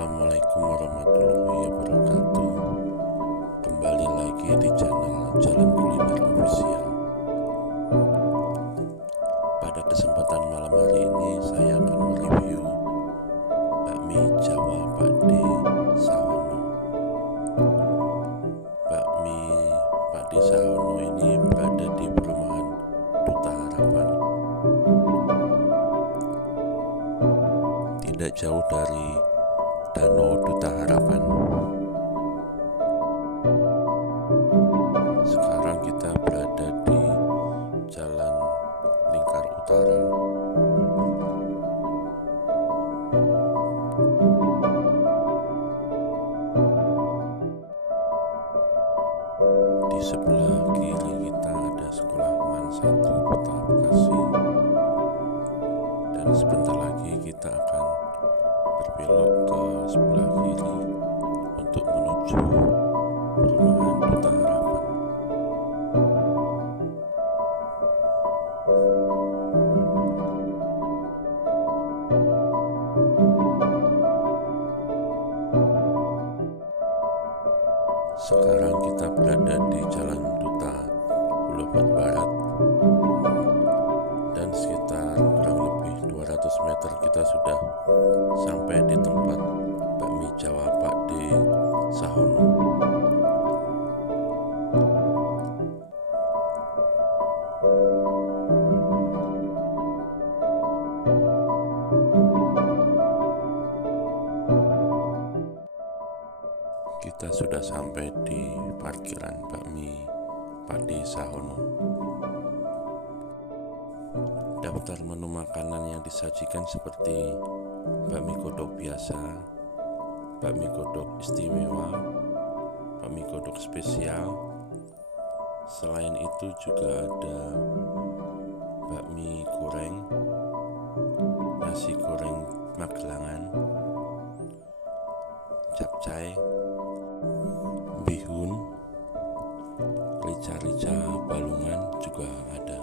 Assalamualaikum warahmatullahi wabarakatuh. Kembali lagi di channel Jalan Kuliner Official. Pada kesempatan malam hari ini saya akan mereview bakmi Jawa Pak D Shahono. Bakmi Pak D Shahono ini berada di Perumahan Duta Harapan, tidak jauh dari Danau Duta Harapan. Sekarang kita berada di Jalan Lingkar Utara. Di sebelah kiri kita ada Sekolah Man 1 Kota Bekasi. Dan sebentar lagi kita akan berbelok ke sebelah kiri untuk menuju Perumahan Duta Harapan. Sekarang kita berada di Jalan Duta Boulevard Barat, dan sekitar kurang lebih 200 meter kita sudah sampai di tempat bakmi Jawa Pak D Shahono. Kita sudah sampai di parkiran bakmi Pak D Shahono. Daftar menu makanan yang disajikan seperti bakmi Ghodog biasa, bakmi Ghodog istimewa, bakmi Ghodog spesial. Selain itu juga ada bakmi goreng, nasi goreng Magelangan, capcay, bihun, rica-rica balungan juga ada.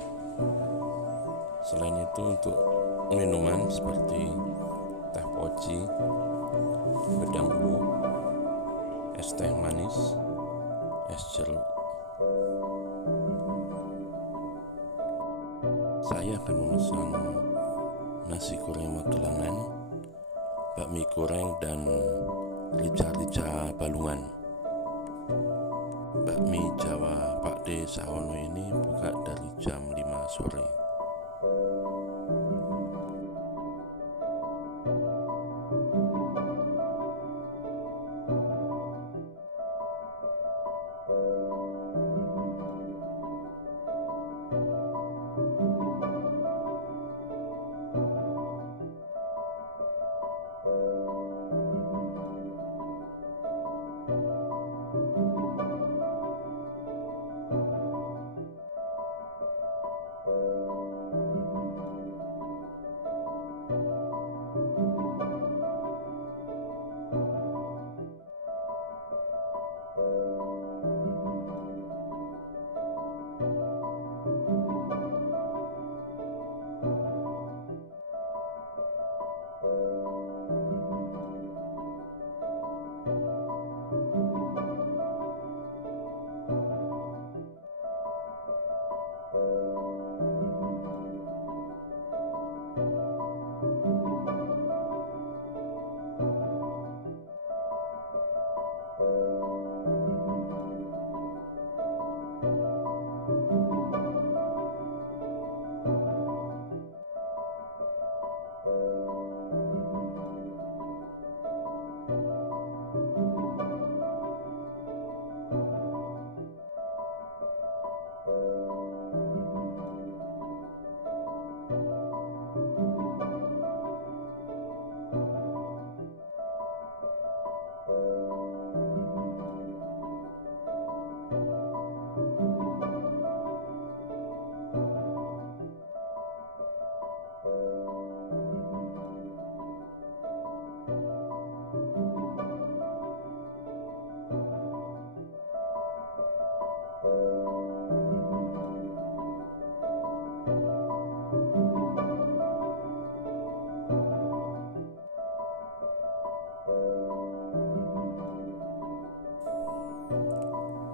Selain itu untuk minuman seperti teh poci, bedang uwu, es teh manis, es jeruk. Saya akan memesan nasi goreng Magelangan, bakmi goreng, dan rica-rica balungan. Bakmi Jawa Pak D Shahono ini buka dari jam 5 sore.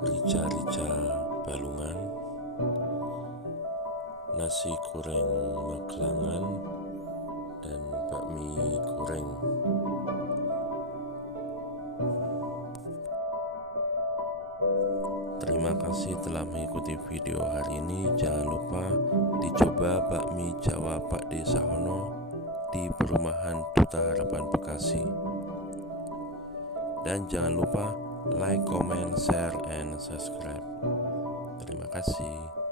rica-rica Balungan, nasi goreng Magelangan, dan bakmi goreng. Terima kasih telah mengikuti video hari ini. Jangan lupa dicoba bakmi Jawa Pak D Shahono di Perumahan Duta Harapan Bekasi. Dan jangan lupa like, comment, share, and subscribe. Terima kasih.